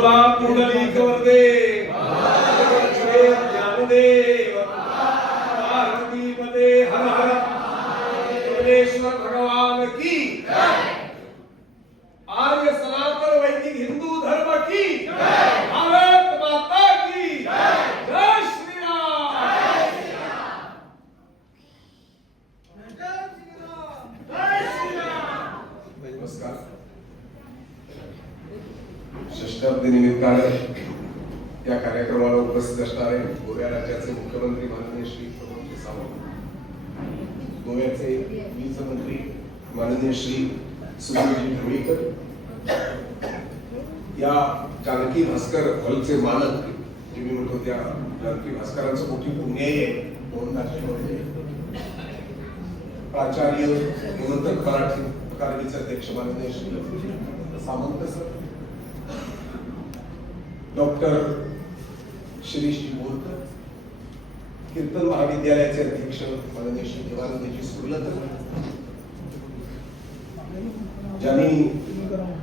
बोला पुंडलिक वरदे श्री ज्ञानदेव पार्वती पदे हर हर परमेश्वर भगवान की आर्य सनातन वैदिक हिंदू धर्म की भारत माता की जय श्री राम नमस्कार शताब्दी निमित्ताने या कार्यक्रमाला उपस्थित असणारे गोव्या राज्याचे मुख्यमंत्री माननीय श्री प्रमोदजी सावंत गोव्याचे वीज मंत्री माननीय श्री सुधीरजी ढवळीकर या जानकी भास्कर हॉलचे मालक जे मी म्हणतो त्या जानकी भास्करांचं मोठी पुण्य आहे दोन नाशिकमध्ये प्राचार्य निमंत्रण मराठी अकादमीचे अध्यक्ष माननीय श्री सामंत सर डॉक्टर शिरीष बोरकर कीर्तन महाविद्यालयाचे अध्यक्ष माननीय श्री देवानंदजी सुरलकर ज्यांनी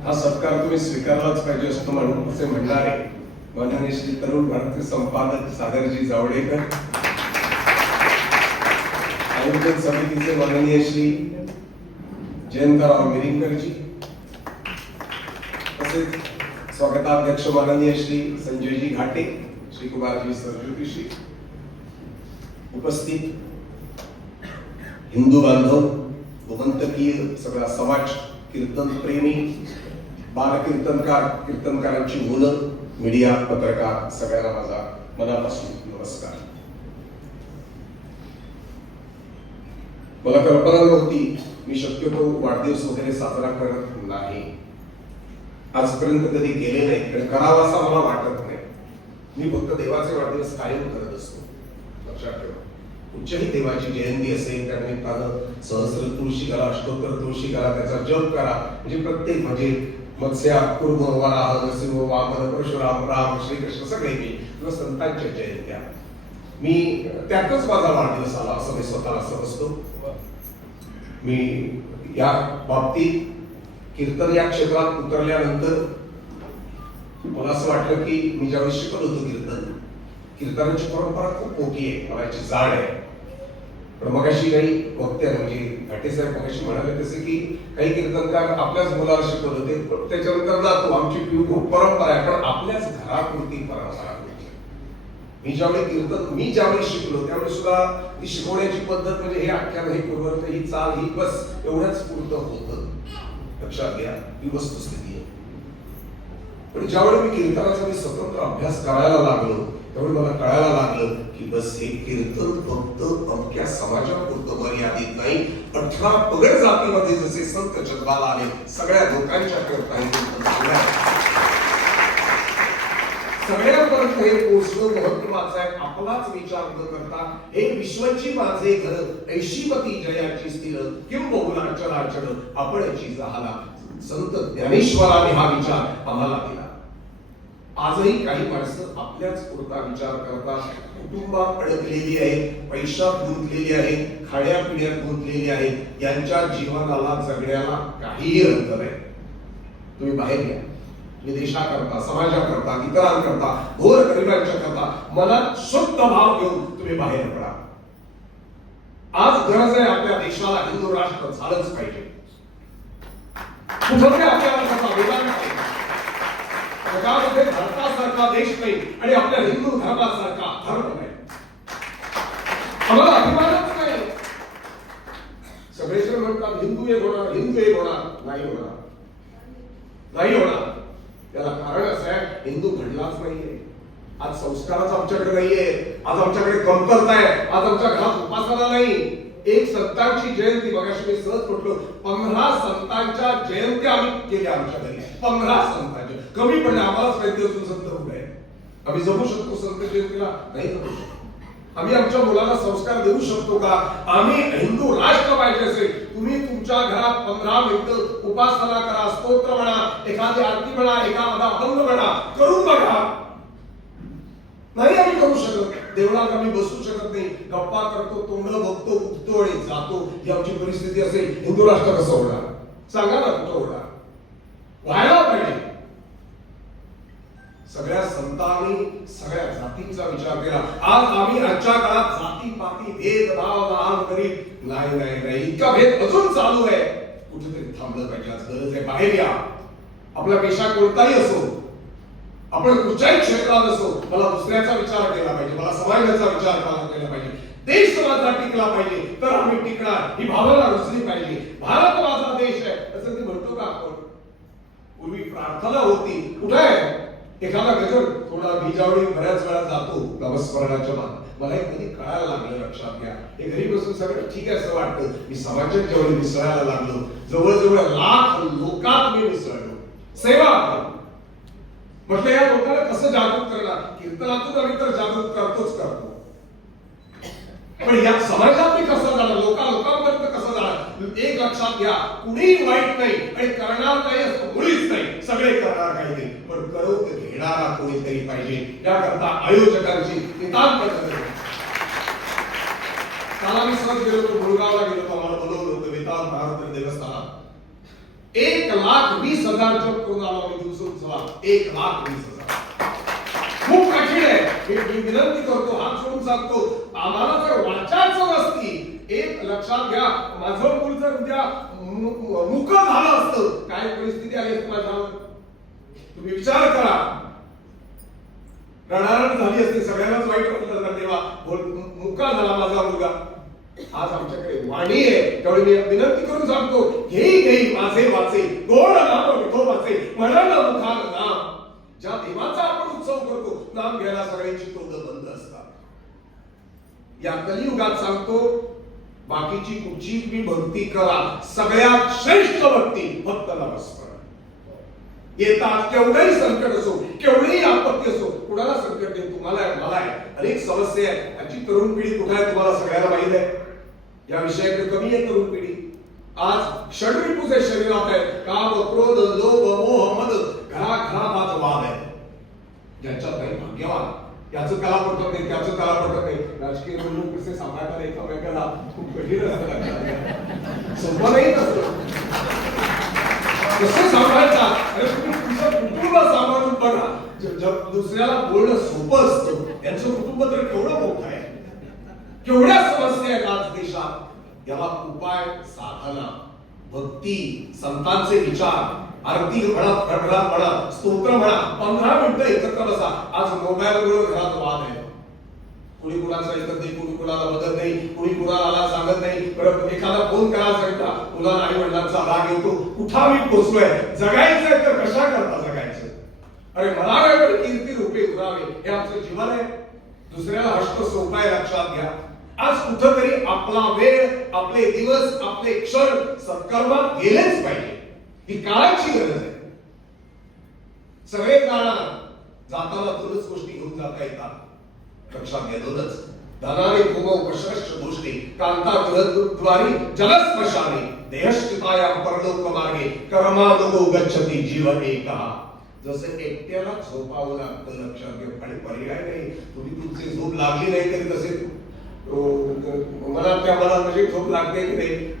हा सत्कार तुम्ही स्वीकारलाच पाहिजे असतो म्हणून असे म्हणणारे माननीय श्री तरुण भारतीय संपादक सागरजी जावडेकर. आयोजन समितीचे माननीय श्री जयंतराव मिरिंकरजी. तसेच स्वागताध्यक्ष माननीय श्री संजयजी घाटे श्री कुमारजी सरज्योतिषी उपस्थित हिंदू बांधव गोमंतकीय सगळा समाज कीर्तन प्रेमी बालकीर्तनकार कीर्तनकारांची मुलं मीडिया पत्रकार सगळ्यांना माझा मनापासून नमस्कार. मला कल्पना नव्हती मी शक्यतो वाढदिवस वगैरे साजरा करत नाही. आजपर्यंत कधी गेले नाही आणि करावा असा मला वाटत नाही. मी फक्त देवाचे वाढदिवस कायम करत असतो. लक्षात ठेवा. कुठच्याही देवाची जयंती असेल त्या निमित्तानं सहस्र तुळशी करा अष्टोत्तर तुळशी करा त्याचा जप करा. म्हणजे प्रत्येक म्हणजे मत्स्या कुर्म वराह नरसिंह वामन परशुराम राम श्रीकृष्ण सगळे मी. संतांच्या जयंत्या. मी त्यातच माझा वाढदिवस आला असं मी स्वतःला समजतो. मी या बाबतीत कीर्तन या क्षेत्रात उतरल्यानंतर मला असं वाटलं की मी ज्यावेळी शिकत होतो कीर्तन कीर्तनाची परंपरा खूप मोठी आहे मला याची जाड आहे. पण मग अशी काही वक्ते म्हणजे घाटेसाहेब मगाशी म्हणाले तसे की काही कीर्तनकार आपल्याच मुलाला शिकवत होते पण त्याच्यानंतर जातो आमची पिऊ खूप परंपरा आहे पण आपल्याच घरापुरती परंपरा मी ज्यावेळी कीर्तन मी ज्यावेळी शिकलो त्यावेळी सुद्धा ती शिकवण्याची पद्धत म्हणजे हे आख्यान हे पूर्वर्त ही चाल ही बस एवढ्याच पुरतं होतं. लक्षात घ्या ही वस्तुस्थिती आहे. पण ज्यावेळी मी कीर्तनाचा मी स्वतंत्र अभ्यास करायला लागलो त्यावेळी मला कळायला लागलं की बस हे कीर्तन फक्त अमक्या समाजापुरतं मर्यादित नाही. अठरा पगड जातीमध्ये जसे संत जन्माला आले सगळ्या लोकांच्या करता सगळ्या सगळ्यांपर्यंत हे पोहोचणं महत्वाचं आहे. आपलाच विचार न करता हे विश्वची माझे घर ऐशीमती जयाची स्थिर किंबहुना चराचर आपणची जहाला. संत ज्ञानेश्वराने हा विचार आम्हाला दिला. आजही काही माणसं आपल्याच पुरता विचार करतात. कुटुंबात अडकलेली आहेत पैशात गुंतलेली आहेत खाड्या पिढ्यात गुंतलेली आहेत यांच्या जीवनाला जगण्याला काहीही अंतर आहे तुम्ही बाहेर या. तुम्ही देशाकरता समाजाकरता इतरांकरता घोर गरिबांच्या करता मनात शुद्ध भाव घेऊन तुम्ही बाहेर पडा. आज गरज आहे आपल्या देशाला हिंदू राष्ट्र झालंच पाहिजे. कुठंतरी जगामध्ये भारतासारखा देश नाही आणि आपल्या हिंदू धर्मासारखा धर्म नाही. आम्हाला अभिमानच नाही. सगळेजण म्हणतात हिंदू एक होणार हिंदू एक होणार. नाही होणार. नाही होणार. त्याला कारण असं आहे हिंदू घडलाच नाहीये. आज संस्कारच आमच्याकडे नाहीये. आज आमच्याकडे कमतरता आहे. आज आमच्या घरात उपासना नाही. एक संतांची जयंती बघाशी मी सहज म्हटलो पंधरा संतांच्या जयंत्या आम्ही केल्या आमच्या घरी. पंधरा संतांच्या. कमी पडल्या आम्हालाच माहिती असून संत उभे आहे आम्ही जमू शकतो संत जयंतीला? नाही जमू शकतो. आम्ही आमच्या मुलाला संस्कार देऊ शकतो का? आम्ही हिंदू राष्ट्र पाहिजे तुमच्या घरात पंधरा मिनिट उपासना करा स्तोत्र म्हणा एखादी आरती म्हणा एखादा अभंग म्हणा करून बघा. नाही आम्ही करू शकत. देवळात आम्ही बसू शकत नाही. गप्पा करतो तोंड बघतो उठतो आणि जातो. ही आमची परिस्थिती असेल हिंदू राष्ट्र कसं होणार? सांगा ना कुठं होणार? व्हायला पाहिजे. सगळ्या संतांनी सगळ्या जातींचा विचार केला. आज आम्ही आजच्या काळात जाती पाती भेदभाव लहान करीत नाही नाही नाही. इतका भेद अजून चालू आहे. कुठेतरी थांबलं पाहिजे. आज गरज आहे. बाहेर या. आपला पेशा कोणताही असो आपण कुठच्याही क्षेत्रात असो मला दुसऱ्याचा विचार केला पाहिजे. मला समाजाचा विचार केला पाहिजे. देश माझा टिकला पाहिजे. तर आम्ही टिकणार. ही भावना रुजली पाहिजे. भारत माझा देश आहे. असं ते म्हणतो का आपण? पूर्वी प्रार्थना होती. कुठे आहे? एखादा गजर थोडा बीजावळी बऱ्याच वेळा जातो. नमस्मरणाच्या मागे. मला हे कधी कळायला लागलं लक्षात घ्या. हे घरी बसून सगळं ठीक आहे असं वाटतं. मी समाजात जेवढे मिसळायला लागलो जवळजवळ लाख लोकात मी मिसळलो. सेवा म्हटलं या लोकांना कसं जागृत करणार? कीर्तनातून आम्ही तर जागृत करतोच करतो. पण या समाजात मी कसं जाणार लोका लोकांपर्यंत कसं जाणार एक लक्षात घ्या कुणीही वाईट नाही आणि करणार नाही मुळीच नाही. सगळे करणार काही नाही. पण करू घेणारा कोणीतरी पाहिजे. याकरता आयोजकांची नितांत गरज आहे. काल आम्ही सहज गेलो होतो गुळगावला गेलो होतो आम्हाला बोलवलं होतं वेताळ महाराज देवस्थानात एक लाख वीस हजार जप करून आलो आम्ही दिवसोत्सवात एक लाख वीस हजार खूप कठीण आहे मी विनंती करतो हात सोडून सांगतो आम्हाला जर वाचायचं नसती एक लक्षात घ्या माझं मूल जर उद्या मुक झालं असतं काय परिस्थिती आली माझ्यावर तुम्ही विचार करा रणारण झाली असते. सगळ्यांनाच वाईट वाटलं तर तेव्हा बोल मुका झाला माझा मुलगा. आज आमच्याकडे वाणी आहे. त्यावेळी मी विनंती करून सांगतो घेई घेई माझे वाचे. गोड नाम विठो वाचे. म्हणाल मुखाल नाम. ज्या देवाचा आपण उत्सव करतो नाम घ्यायला सगळ्यांची तोंड बंद असतात. या कलियुगात सांगतो बाकीची कुठची मी भक्ती करा. सगळ्यात श्रेष्ठ भक्ती फक्त नमस्कार. येतात केवढंही संकट असो केवढीही आपत्ती असो तुम्हाला मला आहे. अनेक समस्या आहे आमची तरुण पिढी कुठे आहे तुम्हाला सगळ्याला माहीत आहे? या विषयाकडे कमी आहे तरुण पिढी. आज षडरिपूचे शरीरात आहे. काम क्रोध लोभ मोह मद घरा घरा आज वाद आहे. ज्यांच्यात काही भाग्यवान याचं कला पटत नाही त्याचं कला पटत नाही. राजकीय निवडणूक कसे सांभाळतात एकामेकाला खूप कठीण असतं लक्षात घ्या. कसं सांभाळतात. कुटुंब सांभाळून बघा. दुसऱ्याला बोलणं सोपं असतं. त्यांचं कुटुंब तर केवढं मोठं आहे. केवढ्या समस्या आहेत आज देशात. याला उपाय साधना भक्ती संतांचे विचार आरती म्हणा प्रकरण म्हणा स्तोत्र म्हणा. पंधरा मिनिटं एकत्र बसा. आज मोबाईलवर घरात वाद आहे. कुणी कुणाचा ऐकत नाही कुणी कुणाला बदल नाही कुणी कुणाला सांगत नाही. बरं एखादा फोन करायला सांगितला मुलाला आई वडिलांचा राग येतो. कुठा मी पोचलोय? जगायचंय तर कशा करता अरे मला वेळ कीर्ती रूपे उरावे हे आमचं जीवन आहे. दुसऱ्याला हष्ट सोपाय लक्षात घ्या. आज कुठंतरी आपला वेळ आपले दिवस आपले क्षण सत्कर्मात गेलेच पाहिजे. ही काळाची गरज आहे. सगळे काळात जाताना दोनच गोष्टी घेऊन जाता येतात. लक्षात घ्या दोनच. धनाने भूमौ गोष्टी कांता गृहद्वारी जलस्पर्शाने देहस्थिताया परलोक मार्गे कर्मानुगो गच्छती जीवन एका. जसं एकट्याला झोपावं लागतं लक्षात घ्या आणि पर्याय नाही. तुम्ही तुमची झोप लागली नाही तरी तसे मला मनात त्या मनात म्हणजे झोप लागते की नाही?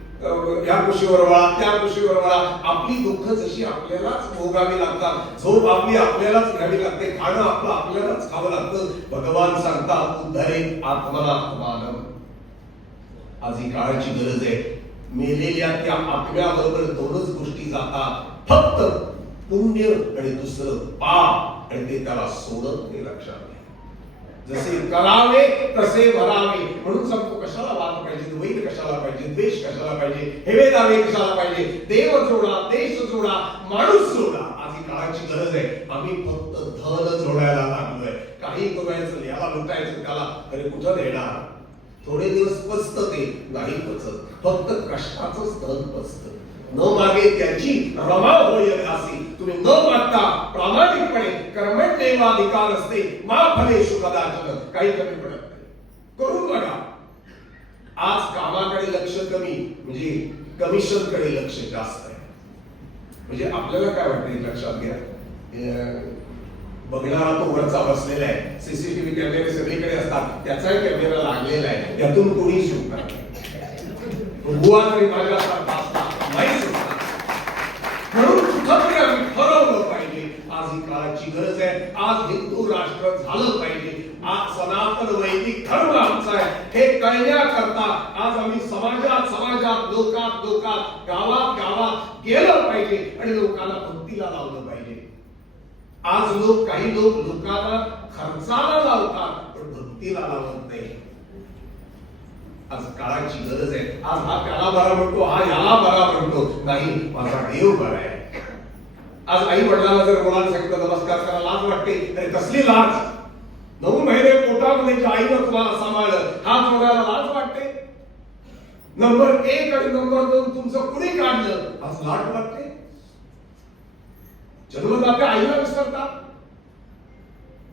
या कृषीवर वळा त्या कृषीवर वळा. आपली दुःख जशी आपल्यालाच भोगावी लागतात झोप आपली आपल्यालाच घ्यावी लागते खाणं आपलं आपल्यालाच खावं लागतं. भगवान सांगतात उद्धरे आत्मनात्मानम आज ही काळाची गरज आहे. मेलेल्या त्या आपल्याबरोबर दोनच गोष्टी जातात. फक्त पुण्य आणि दुसरं पाप. आणि ते त्याला सोडत ते लक्षात घ्या. जसे करावे तसे भरावे. म्हणून सांगतो कशाला वाद पाहिजे? द्वैत कशाला पाहिजे? द्वेष कशाला पाहिजे? हेवे दावे कशाला पाहिजे? देव जोडा देश जोडा माणूस जोडा. आज ही काळाची गरज आहे. आम्ही फक्त धन जोडायला लागलोय. काही कमायचं याला लुटायचं त्याला अरे कुठं देणार थोडे दिवस पचत ते नाही पचत. फक्त कष्टाचंच धन पचत. न मागे त्याची रमा होय असे तुम्ही न मागता प्रामाणिकपणे कर्मण्येवाधिकार असते मा फलेशु कदाचन काही कमी पडत नाही. करून बघा. आज कामाकडे लक्ष कमी म्हणजे कमिशनकडे लक्ष जास्त आहे. म्हणजे आपल्याला काय वाटतं लक्षात घ्या. बघणारा तो वरचा बसलेला आहे. सीसीटीव्ही कॅमेरे सगळीकडे असतात. त्याचाही कॅमेरा लागलेला आहे. त्यातून कोणी शिवतात बुवा तरी माझ्यासारखा असला नाही सुटणार म्हणून कुठंतरी आम्ही ठरवलं पाहिजे आज ही काळाची गरज आहे. आज हिंदू राष्ट्र झालं पाहिजे. आज सनातन वैदिक धर्म आमचा आहे. हे कळण्याकरता आज आम्ही समाजात समाजात लोकात लोकात गावात गावात गेलं पाहिजे आणि लोकांना भक्तीला लावलं पाहिजे. आज लोक काही लोक लोकांना खर्चाला लावतात पण भक्तीला लावत नाही. आज काळाची गरज आहे. आज हा त्याला बरा म्हणतो हा याला बरा म्हणतो. नाही माझा देव बरा आहे. आज आई वडिलांना जर कोणाला सांगितलं नमस्कार करा लाज वाटते तरी कसली लाज? नऊ महिने पोटामध्ये ज्या आईनं तुम्हाला सांभाळलं हा जोडायला लाज वाटते? नंबर एक आणि नंबर दोन तुमचं कुणी काढलं? आज लाट वाटते? जन्मदात्या आईला विसरतात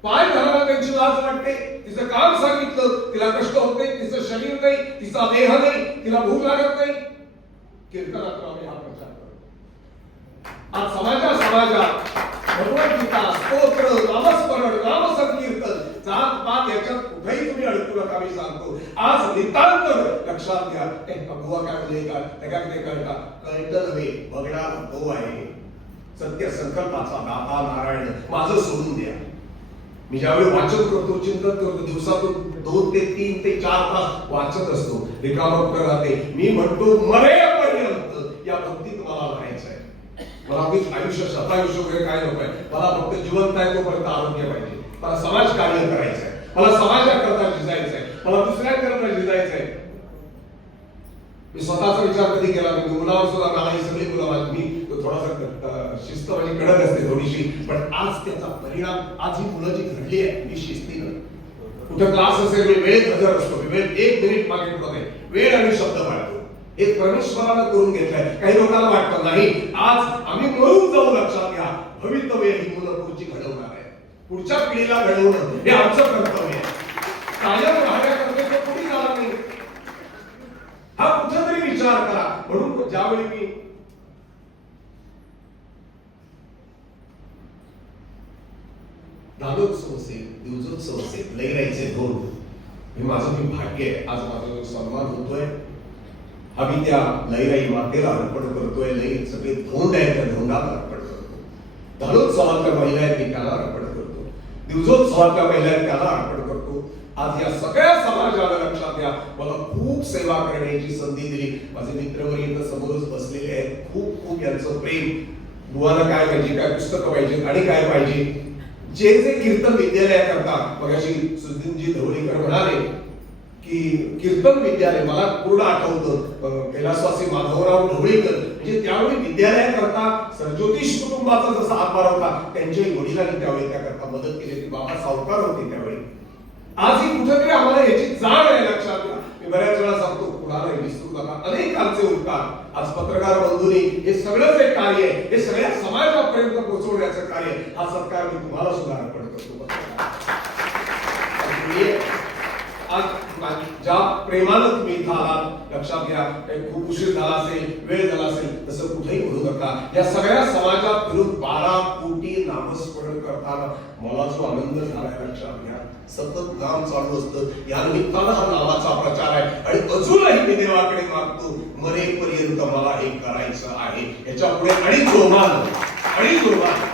पाय धरायला त्यांची लाज वाटते? तिचं काम सांगितलं तिला कष्ट होते तिचं शरीर नाही तिचा देह नाही तिला भूक लागत नाही? कीर्तनात आम्ही हा प्रचार करतो. आज समाजा समाजात भगवद्गीता स्तोत्र नामस्मरण नामसंकीर्तन जात पात याच्यात कुठेही तुम्ही अडकू नका मी सांगतो. आज नितांत लक्षात घ्या. ए, बुवा काय म्हणजे का ते काय ते कळता कळतं नव्हे. बघणार तो आहे. सत्य संकल्पाचा दाता नारायण माझं सोडून द्या. मी ज्यावेळी वाचन करतो चिंतन करतो दिवसातून दोन ते तीन ते चार तास वाचत असतो. रिकामं राहते. मी म्हणतो मरेपर्यंत या भक्तीत मला राहायचं आहे मला अगदीच आयुष्य शतायुष्य वगैरे काय नको आहे मला फक्त जिवंत आहे तोपर्यंत आरोग्य पाहिजे. मला समाज कार्य करायचं आहे मला समाजाकरता झिजायचं आहे मला दुसऱ्यांकरता झिजायचं आहे मी स्वतःचा विचार कधी केला मी मुलावर सुद्धा मला ही सगळी मुलं माझी मी थोडासा शिस्त माझी कडक असते थोडीशी पण आज त्याचा परिणाम आज ही मुलं जी घडली आहे मी शिस्तीनं. कुठं क्लास असेल मी वेळेत हजर असतो. मी वेळ एक मिनिट मागे पुढं नाही वेळ आणि शब्द पाळतो एक परमेश्वरानं करून घेतलंय. काही लोकांना वाटतं नाही. आज आम्ही मरून जाऊ लक्षात घ्या. भवितव्य ही मुलं पुढची घडवणार आहे. पुढच्या पिढीला घडवणं हे आमचं कर्तव्य आहे. कायम राहण्याकरता कोणी जाणार नाही. हा कुठेतरी विचार करा. म्हणून ज्यावेळी मी दादोत्सव असेल दिवसोत्सव असेल लईराईचे धोर हे माझं मी भाग्य आहे. आज माझं आम्ही त्या लईराई मातेला अर्पण करतोय लई सगळे धोंड आहेत त्या धोंडाला अर्पण करतो. दानोत्सवातल्या महिला आहेत मी त्याला अर्पण करतो दिवसोत्सवातल्या महिला आहेत त्याला अर्पण करतो. आज या सगळ्या समाजाला लक्षात घ्या मला खूप सेवा करण्याची संधी दिली. माझे मित्रवर इथं समोरच बसलेले आहेत. खूप खूप यांचं प्रेम. बुवाला काय पाहिजे काय पुस्तकं पाहिजे आणि काय पाहिजे? जे जे कीर्तन विद्यालय करतात मगाशी सुदिनजी धवळीकर म्हणाले की कीर्तन विद्यालय मला पूर्ण आठवतं. कैलासवासी माधवराव ढवळीकर म्हणजे त्यावेळी विद्यालयाकरता सरज्योतिष कुटुंबाचा जसा हातभार होता त्यांच्याही वडिलांनी त्यावेळी त्याकरता मदत केली होती. बाबा सावकार होते त्यावेळी. आजही कुठेतरी आम्हाला याची जाण आहे लक्षात घ्या मी बऱ्याच वेळा सांगतो कुणालाही विसरू नका अनेकांचे उपकार आज पत्रकार बंधूंनी हे सगळंच एक कार्य आहे. हे सगळ्या समाजापर्यंत पोहोचवण्याचं कार्य हा सत्कार मी तुम्हाला सुद्धा अर्पण करतो. आज ज्या प्रेमानं तुम्ही इथं आलात लक्षात घ्या काही खूप उशीर झाला असेल वेळ झाला असेल तसं कुठेही म्हणू नका. या सगळ्या समाजात फिरून बारा कोटी नामस्मरण करताना मला जो आनंद झालाय लक्षात घ्या. सतत काम चालू असतं. या निमित्तानं हा नावाचा प्रचार आहे. आणि अजूनही मी देवाकडे मागतो मरेपर्यंत मला हे करायचं आहे. याच्यापुढे आणि जोमान आणि जोमान.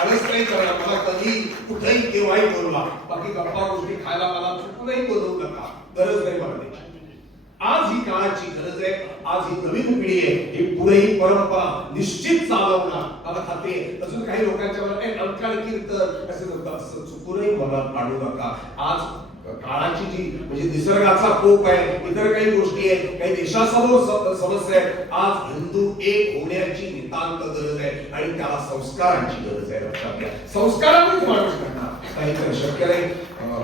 आलंच नाही करणार. मला कधी कुठेही केव्हाही बोलवा. बाकी गप्पा गोष्टी खायला मला चुकूनही बोलवू नका. गरज नाही आज ही काळाची गरज आहे आज ही नवीन पिढी आहे ही पुढे ही परंपरा निश्चित चालवणार. मला खाते अजून काही लोकांच्या मला काही अलकाळ कीर्तन असे चुकूनही मला पाडू नका. आज काळाची जी म्हणजे निसर्गाचा कोप आहे इतर काही गोष्टी आहेत काही देशासमोर समस्या आहेत आज हिंदू एक होण्याची नितांत गरज आहे आणि त्याला संस्कारांची गरज आहे. लक्षात घ्या. संस्कारानेच माणूस काही शक्य नाही.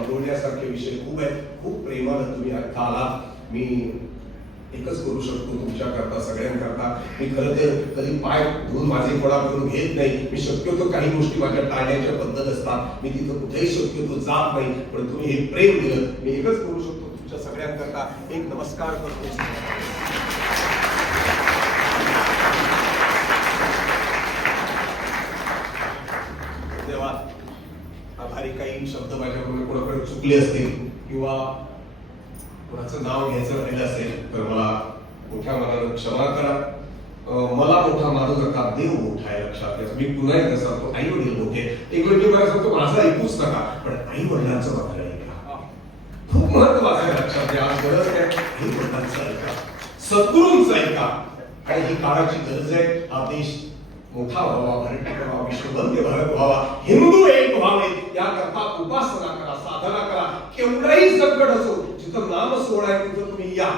बोलण्यासारखे विषय खूप आहेत. खूप प्रेमानं तुम्ही अर्थ आला मी एकच करू शकतो तुमच्या करता सगळ्यांकरता. मी खरं तर कधी पाय धुवून माझे कोणा करून घेत नाही. मी शक्यतो काही गोष्टी माझ्या टाळण्याच्या पद्धत असतात. मी तिथं कुठेही शक्यतो जात नाही. पण तुम्ही हे प्रेम दिलं मी एकच करू शकतो तुमच्या सगळ्यांकरता. एक नमस्कार करतो धन्यवाद आभारी काही शब्द माझ्याकडून कोणाकडे चुकले असतील किंवा कोणाचं नाव घ्यायचं राहिलं असेल तर मला मोठ्या मनानं क्षमा करा. मला मोठा माझा नका देव मोठा आहे लक्षात घ्या. मी पुन्हा एकदा सांगतो आई वडील मोठे. एक म्हणजे मला सांगतो माझं ऐकूच नका पण आई वडिलांचं मात्र ऐका. खूप महत्वाचं आहे लक्षात घ्या. आज गरज आहे आई वडिलांचं ऐका. सद्गुरूंचं ऐका. आणि ही काळाची गरज आहे. हा देश मोठा व्हावा भरट व्हावा विश्ववंद्य भारत व्हावा. हिंदू एक उपासना करा साधना करा केवढाही संकट असो जिथं नाम सोहळा आहे तिथं तुम्ही या.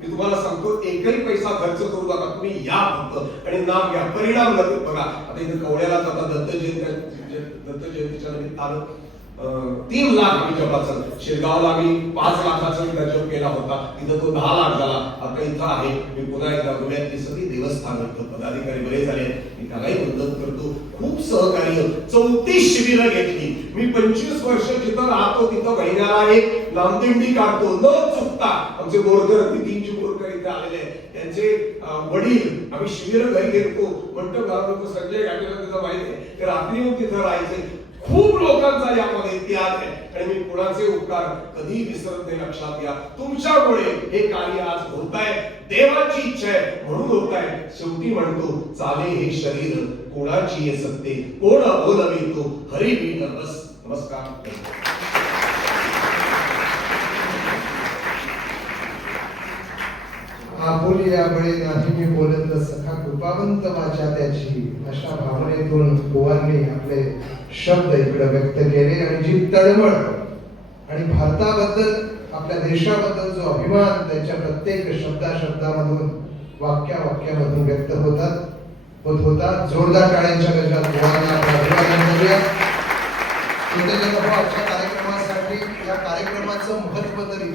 मी तुम्हाला सांगतो एकही पैसा खर्च करू नका तुम्ही या फक्त. आणि नाम घ्या परिणाम नक्की बघा. आता इथे कवड्याला जाता दत्त जयंती दत्त जयंतीच्या निमित्तानं तीन लाख आम्ही जपाचं शिरगावला पाच लाखाचा जप केला होता. तिथं तो दहा लाख झाला. आता इथं आहे. मी पुन्हा एकदा गोव्यातली सगळी देवस्थान पदाधिकारी बरे झाले मी त्यालाही मदत करतो. खूप सहकार्य. चौतीस शिबिरं घेतली. मी पंचवीस वर्ष जिथं राहतो तिथं महिन्याला एक नामदिंडी काढतो. न चुकता आमचे बोरकर ती बोरकर इथे आलेले आहेत. त्यांचे वडील आम्ही शिबिर घरी घेतो. म्हणतो घरात लोक संजय गाठीला तिथं माहिती ते रात्री तिथं राहायचे. खूप लोकांचा यामध्ये इतिहास आहे. आणि मी कुणाचे उपकार कधी विसरत नाही लक्षात घ्या. तुमच्यामुळे हे कार्य आज होत आहे. देवाची इच्छा आहे म्हणून होत आहे. शेवटी म्हणतो चाले हे शरीर कोणाची हे सत्ते? कोण बोलवे तो हरी मी नमस्कार. आपुलिया बळे नाही मी बोलत सखा कृपावंत वाचा त्याची अशा भावनेतून गोवांनी आपले शब्द इकडे व्यक्त केले आणि जी तळमळ आणि भारताबद्दल आपल्या देशाबद्दल जो अभिमान त्यांच्या प्रत्येक शब्दा शब्दामधून वाक्या वाक्यामधून व्यक्त होतात. होत होता जोरदार टाळ्यांच्या गजरात गोवांना अभिवादन करूया. कार्यक्रमासाठी या कार्यक्रमाचं महत्त्व तरी